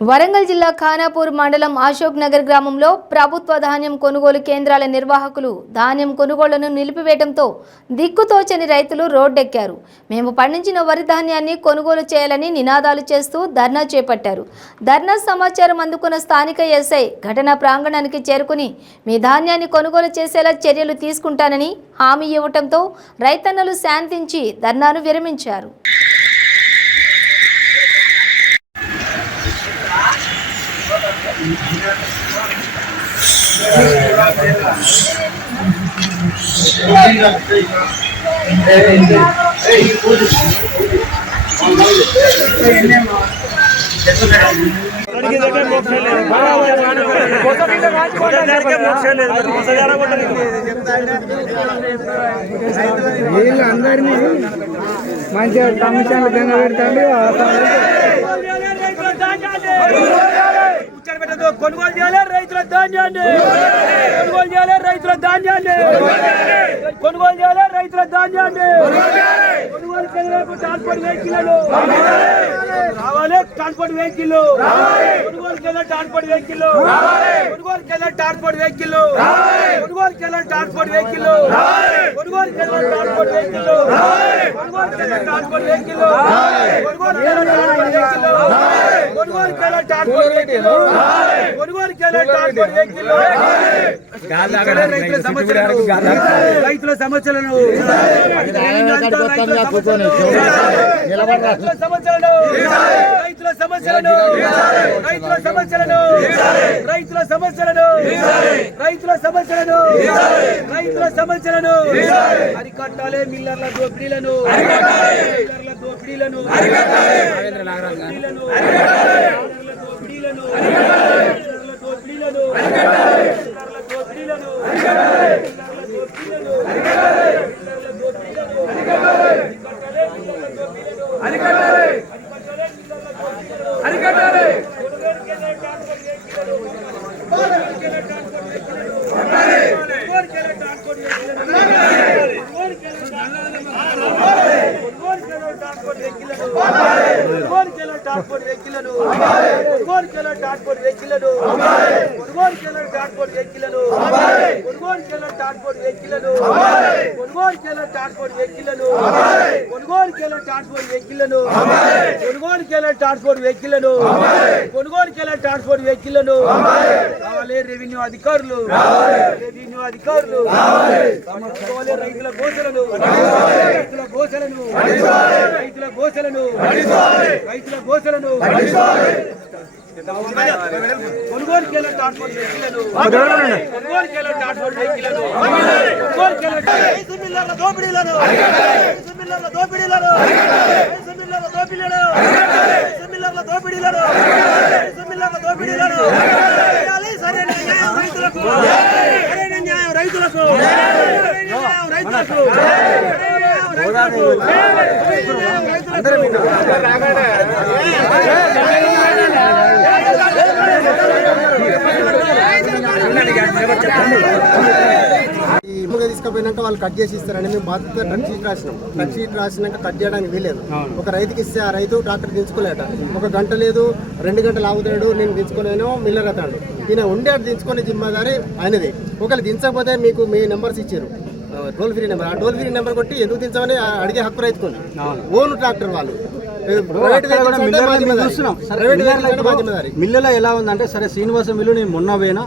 వరంగల్ జిల్లా ఖానాపూర్ మండలం అశోక్ నగర్ గ్రామంలో ప్రభుత్వ ధాన్యం కొనుగోలు కేంద్రాల నిర్వాహకులు ధాన్యం కొనుగోళ్లను నిలిపివేయడంతో దిక్కుతోచని రైతులు రోడ్డెక్కారు. మేము పండించిన వరి ధాన్యాన్ని కొనుగోలు చేయాలని నినాదాలు చేస్తూ ధర్నా చేపట్టారు. ధర్నా సమాచారం అందుకున్న స్థానిక ఎస్ఐ ఘటనా ప్రాంగణానికి చేరుకుని మీ ధాన్యాన్ని కొనుగోలు చేసేలా చర్యలు తీసుకుంటానని హామీ ఇవ్వడంతో రైతన్నలు శాంతించి ధర్నాను విరమించారు. అందరినీ మంచిగా కమిషన్లు కింద పెడతాండి. కొనుగోలు చేయాలి రైతుల ధాన్యాన్ని, కొనుగోలు చేయాలి రైతుల ధాన్యాన్ని, కొనుగోలు చేయాలి రైతుల ధాన్యాన్ని, కొనుగోలు చేయలేకు ట్రాన్స్పోర్ట్ వెహికల్ రావాలి, ట్రాన్స్పోర్ట్ వెహికల్ కొనుగోలు చేయాలి, ట్రాన్స్పోర్ట్ వెహికల్ కొనుగోలు చేయాలి, ట్రాన్స్పోర్ట్ వెహికల్ కొనుగోలు చేయాలి, ట్రాన్స్పోర్ట్ వెహికల్ కొనుగోలు చేయాలి, ట్రాన్స్పోర్ట్ వెహికల్ కొనుగోలు చేయాలి, ట్రాన్స్పోర్ట్ వెహికల్ కొనుగోలు చేయాలి, ట్రాన్స్పోర్ట్ వెహికల్ కొనుగోలు చేయాలి, ట్రాన్స్పోర్ట్ వెహికల్ కొనుగోలు చేయాలి, ట్రాన్స్పోర్ట్ వెహికల్ రైతుల సమస్యలను అరికట్టాలి. మిల్లర్ల దోపిడీలను రెవెన్యూ అధికారులు రైతుల గోసలను కొనుగోలు చేయాలి, ట్రాన్స్పోర్ట్ వెహికల్లను కొనుగోలు చేయాలి, ట్రాన్స్పోర్ట్ వెహికల్లను కొనుగోలు చేయాలి, మిల్లర్ల దోపిడీలను మిల్లర్ల దోపిడీలను మిల్లర్ల దోపిడీలను మిల్లర్ల దోపిడీలను మిల్లర్ల దోపిడీలను సరైన న్యాయం రైతులకు, సరైన న్యాయం రైతులకు, రైతులకు తీసుకుపోయినాక వాళ్ళు కట్ చేసి ఇస్తారని మేము బాధ్యత ట్రక్ షీట్ రాసినాక కట్ చేయడానికి వీలేదు. ఒక రైతుకి ఇస్తే ఆ రైతు ట్రాక్టర్ దించుకోలేట, ఒక గంట లేదు 2 గంటలు ఆగుతాడు, నేను దించుకోలేను మిల్లర్ అవుతాడు. ఈయన ఉండే దించుకునే జిమ్మదారి ఆయనది. ఒకవేళ దించకపోతే మీకు మీ నెంబర్స్ ఇచ్చారు, టోల్ ఫ్రీ నెంబర్, ఆ టోల్ ఫ్రీ నెంబర్ కొట్టి ఎందుకు దించమని అడిగే హక్కు రైతుకుంది. ఓన్ ట్రాక్టర్ వాళ్ళు మిల్లులో ఎలా ఉందంటే, సరే శ్రీనివాస మిల్లు నేను మొన్న పోయినా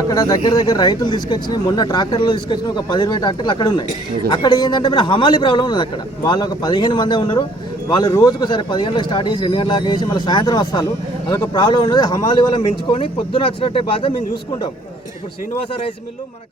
అక్కడ దగ్గర రైతులు తీసుకొచ్చిన మొన్న ట్రాక్టర్లు తీసుకొచ్చిన ఒక 10-20 ట్రాక్టర్లు అక్కడ ఉన్నాయి. అక్కడ ఏంటంటే మన హమాలి ప్రాబ్లం ఉంది. అక్కడ వాళ్ళు ఒక 15 మందే ఉన్నారు. వాళ్ళు రోజుకు సరే 10 గంటలకు స్టార్ట్ చేసి 2 గంటలకు వేసి మళ్ళీ సాయంత్రం వస్తారు. అదొక ప్రాబ్లం ఉన్నది. హమాలి వాళ్ళని పెంచుకొని పొద్దున వచ్చినట్టే బాధ మేము చూసుకుంటాం. ఇప్పుడు శ్రీనివాస రైస్ మిల్లు మన